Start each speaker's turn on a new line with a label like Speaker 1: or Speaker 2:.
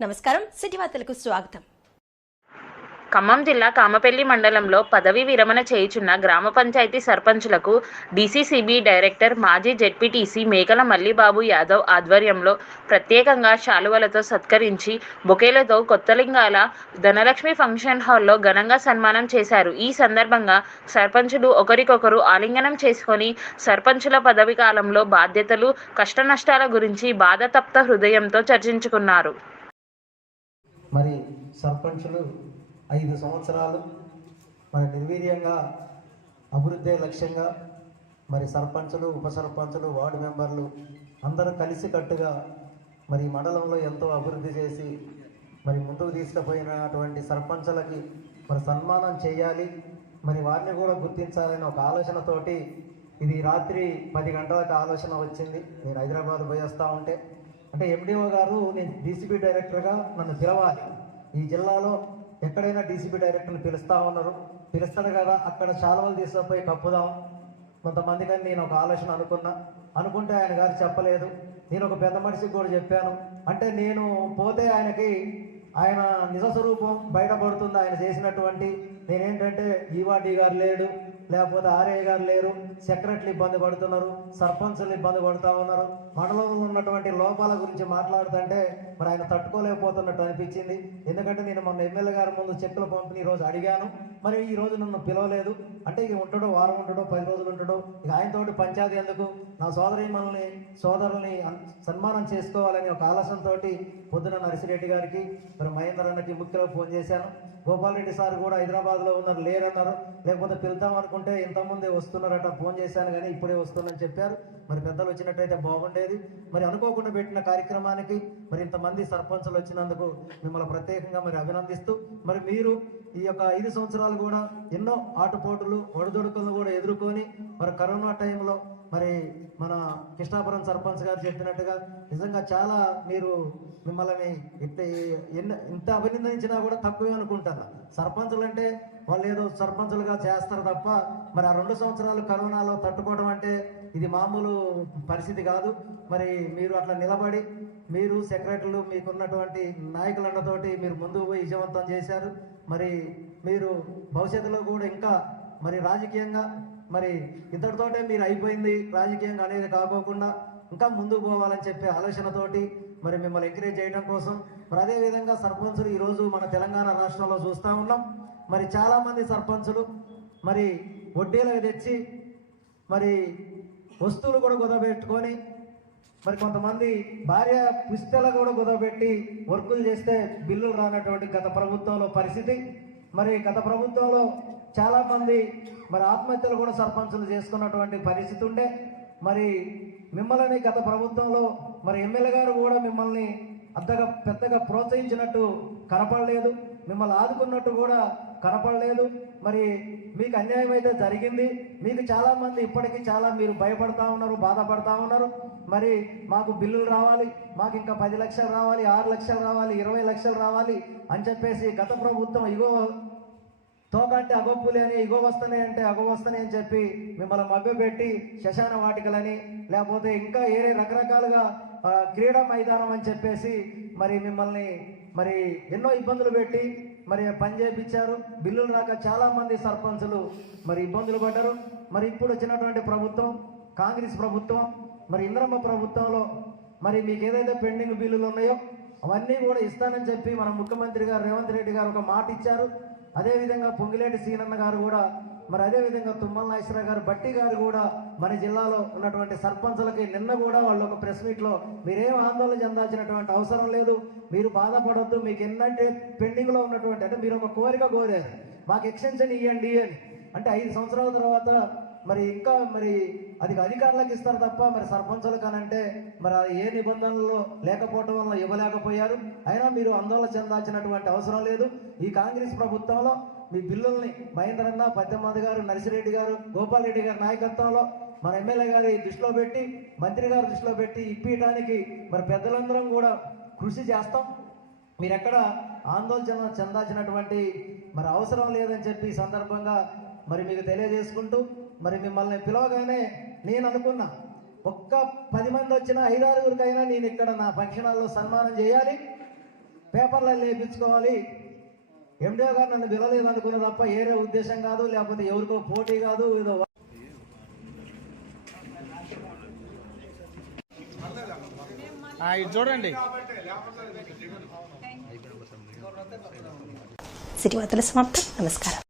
Speaker 1: నమస్కారం. సిటీ వార్తలకు స్వాగతం.
Speaker 2: ఖమ్మం జిల్లా కామపల్లి మండలంలో పదవి విరమణ చేయుచున్న గ్రామ పంచాయతీ సర్పంచులకు డీసీసీబీ డైరెక్టర్ మాజీ జెడ్పీటీసీ మేకల మల్లిబాబు యాదవ్ ఆధ్వర్యంలో ప్రత్యేకంగా శాలువలతో సత్కరించి బొకేలతో కొత్తలింగాల ధనలక్ష్మి ఫంక్షన్ హాల్లో ఘనంగా సన్మానం చేశారు. ఈ సందర్భంగా సర్పంచులు ఒకరికొకరు ఆలింగనం చేసుకొని సర్పంచుల పదవి కాలంలో బాధ్యతలు కష్టనష్టాల గురించి బాధతప్త హృదయంతో చర్చించుకున్నారు.
Speaker 3: మరి సర్పంచులు ఐదు సంవత్సరాలు. మరి నిర్వీర్యంగా అభివృద్ధి లక్ష్యంగా మరి సర్పంచులు ఉప సర్పంచులు వార్డు మెంబర్లు అందరూ కలిసికట్టుగా మరి మండలంలో ఎంతో అభివృద్ధి చేసి మరి ముందుకు తీసుకుపోయినటువంటి సర్పంచులకి మరి సన్మానం చేయాలి. మరి వారిని కూడా గుర్తించాలని ఒక ఆలోచనతోటి ఇది రాత్రి పది గంటలకు ఆలోచన వచ్చింది. నేను హైదరాబాద్ పోయి వస్తూ ఉంటే అంటే ఎండిఓ గారు నేను డీసీపీ డైరెక్టర్గా నన్ను పిలవాలి. ఈ జిల్లాలో ఎక్కడైనా డీసీపీ డైరెక్టర్ని పిలుస్తా ఉన్నారు. పిలుస్తాడు కదా అక్కడ శాలువలు తీసుకుపోయి కప్పుదాం. కొంతమందికని నేను ఒక ఆలోచన అనుకున్నా. అనుకుంటే ఆయన గారు చెప్పలేదు. నేను ఒక పెద్ద మనిషికి కూడా చెప్పాను. అంటే నేను పోతే ఆయనకి ఆయన నిజ స్వరూపం బయటపడుతుంది. ఆయన చేసినటువంటి నేనేంటంటే ఈవాడి గారు లేడు. లేకపోతే ఆర్ఏ గారు లేరు సెక్రటరీ ఇబ్బంది పడుతున్నారు సర్పంచులు ఇబ్బంది పడుతూ ఉన్నారు. మండలంలో ఉన్నటువంటి లోపాల గురించి మాట్లాడుతుంటే మరి ఆయన తట్టుకోలేకపోతున్నట్టు అనిపించింది. ఎందుకంటే నేను మొన్న ఎమ్మెల్యే గారి ముందు చెక్కులు పంపిణీ రోజు అడిగాను. మరి ఈ రోజు నన్ను పిలవలేదు. అంటే ఇక ఉంటాడో వారం ఉంటాడో పది రోజులు ఉంటాడో ఇక ఆయనతోటి పంచాయతీ ఎందుకు? నా సోదరి మనల్ని సోదరుల్ని సన్మానం చేసుకోవాలని ఒక ఆలోచనతో పొద్దున నర్సిరెడ్డి గారికి మరి మహేందర్ అన్నకి ముఖ్యలో ఫోన్ చేశాను. గోపాల్ రెడ్డి సార్ కూడా హైదరాబాద్లో ఉన్నారు లేరన్నారు. లేకపోతే పిలుద్దాం అనుకుంటే ఇంతకుముందే వస్తున్నారట ఫోన్ చేశాను కానీ ఇప్పుడే వస్తుందని చెప్పారు. మరి పెద్దలు వచ్చినట్టయితే బాగుండేది. మరి అనుకోకుండా పెట్టిన కార్యక్రమానికి మరి ఇంతమంది సర్పంచులు వచ్చినందుకు మిమ్మల్ని ప్రత్యేకంగా మరి అభినందిస్తూ మరి మీరు ఈ యొక్క ఐదు సంవత్సరాలు కూడా ఎన్నో ఆటుపోటులు ఒడిదొడుకులను కూడా ఎదుర్కొని మరి కరోనా టైంలో మరి మన కృష్ణాపురం సర్పంచ్ గారు చెప్పినట్టుగా నిజంగా చాలా మీరు మిమ్మల్ని ఇంత ఇంత అభినందించినా కూడా తక్కువే అనుకుంటారు. సర్పంచులు అంటే వాళ్ళు ఏదో సర్పంచులుగా చేస్తారు తప్ప మరి ఆ రెండు సంవత్సరాలు కరోనాలో తట్టుకోవడం అంటే ఇది మామూలు పరిస్థితి కాదు. మరి మీరు అట్లా నిలబడి మీరు సెక్రటరీలు మీకున్నటువంటి నాయకులందతోటి మీరు ముందుకు పోయి విజయవంతం చేశారు. మరి మీరు భవిష్యత్తులో కూడా ఇంకా మరి రాజకీయంగా మరి ఇద్దరితోటే మీరు అయిపోయింది రాజకీయంగా అనేది కాకోకుండా ఇంకా ముందుకు పోవాలని చెప్పే ఆలోచనతోటి మరి మిమ్మల్ని ఎంకరేజ్ చేయడం కోసం మరి అదేవిధంగా సర్పంచులు ఈరోజు మన తెలంగాణ రాష్ట్రంలో చూస్తూ ఉన్నాం. మరి చాలామంది సర్పంచులు మరి వడ్డీలకు తెచ్చి మరి వస్తువులు కూడా కుదబెట్టుకొని మరి కొంతమంది భార్య పుస్తల కూడా కుదవబెట్టి వర్కులు చేస్తే బిల్లులు రానటువంటి గత ప్రభుత్వంలో పరిస్థితి. మరి గత ప్రభుత్వంలో చాలామంది మరి ఆత్మహత్యలు కూడా సర్పంచులు చేసుకున్నటువంటి పరిస్థితి ఉండే. మరి మిమ్మల్ని గత ప్రభుత్వంలో మరి ఎమ్మెల్యే గారు కూడా మిమ్మల్ని అంతగా పెద్దగా ప్రోత్సహించినట్టు కనపడలేదు. మిమ్మల్ని ఆదుకున్నట్టు కూడా కనపడలేదు. మరి మీకు అన్యాయం అయితే జరిగింది. మీకు చాలామంది ఇప్పటికీ చాలా మీరు భయపడతా ఉన్నారు బాధపడతా ఉన్నారు. మరి మాకు బిల్లులు రావాలి మాకు ఇంకా పది లక్షలు రావాలి ఆరు లక్షలు రావాలి ఇరవై లక్షలు రావాలి అని చెప్పేసి గత ప్రభుత్వం ఇగో తోకంటే అగొప్పులే అని ఇగో వస్తున్నాయి అంటే అగో వస్తున్నాయి అని చెప్పి మిమ్మల్ని మభ్యపెట్టి శశాన వాటికలని లేకపోతే ఇంకా ఏరే రకరకాలుగా క్రీడా మైదానం అని చెప్పేసి మరి మిమ్మల్ని మరి ఎన్నో ఇబ్బందులు పెట్టి మరి పని చేయించారు. బిల్లులు రాక చాలా మంది సర్పంచులు మరి ఇబ్బందులు పడ్డారు. మరి ఇప్పుడు వచ్చినటువంటి ప్రభుత్వం కాంగ్రెస్ ప్రభుత్వం మరి ఇంద్రమ్మ ప్రభుత్వంలో మరి మీకు ఏదైతే పెండింగ్ బిల్లులు ఉన్నాయో అవన్నీ కూడా ఇస్తానని చెప్పి మన ముఖ్యమంత్రి గారు రేవంత్ రెడ్డి గారు ఒక మాట ఇచ్చారు. అదేవిధంగా పొంగిలేటి సీనన్న గారు కూడా మరి అదేవిధంగా తుమ్మల నాగేశ్వరరావు గారు బట్టి గారు కూడా మన జిల్లాలో ఉన్నటువంటి సర్పంచులకి నిన్న కూడా వాళ్ళు ఒక ప్రెస్ మీట్లో మీరేం ఆందోళన చెందాల్సినటువంటి అవసరం లేదు. మీరు బాధపడొద్దు మీకు ఏంటంటే పెండింగ్లో ఉన్నటువంటి అంటే మీరు ఒక కోరిక కోరారు మాకు ఎక్స్టెన్షన్ ఇవ్వండి అని. అంటే ఐదు సంవత్సరాల తర్వాత మరి ఇంకా మరి అది అధికారులకు ఇస్తారు తప్ప మరి సర్పంచులు కానంటే మరి అది ఏ నిబంధనలు లేకపోవటం వల్ల ఇవ్వలేకపోయారు. అయినా మీరు ఆందోళన చెందాల్సినటువంటి అవసరం లేదు. ఈ కాంగ్రెస్ ప్రభుత్వంలో మీ బిల్లుల్ని మహేంద్రన్న పద్దెమ్మది గారు నర్సిరెడ్డి గారు గోపాల్ రెడ్డి గారి నాయకత్వంలో మన ఎమ్మెల్యే గారి దృష్టిలో పెట్టి మంత్రి గారి దృష్టిలో పెట్టి ఇప్పించడానికి మరి పెద్దలందరం కూడా కృషి చేస్తాం. మీరు ఎక్కడ ఆందోళన చెందాల్సినటువంటి మరి అవసరం లేదని చెప్పి సందర్భంగా మరి మీకు తెలియజేసుకుంటూ మరి మిమ్మల్ని పిలవగానే నేను అనుకున్నా ఒక్క పది మంది వచ్చిన ఐదారుగురికైనా నేను ఇక్కడ నా ఫంక్షన్ హాల్లో సన్మానం చేయాలి పేపర్లో లేపించుకోవాలి ఎండిఓ గారు నన్ను పిలవలేదు అనుకున్న తప్ప ఏరే ఉద్దేశం కాదు లేకపోతే ఎవరికో పోటీ కాదు ఏదో
Speaker 4: ఆ, ఇది చూడండి.
Speaker 1: సిటీ వార్తల సమాప్తం. నమస్కారం.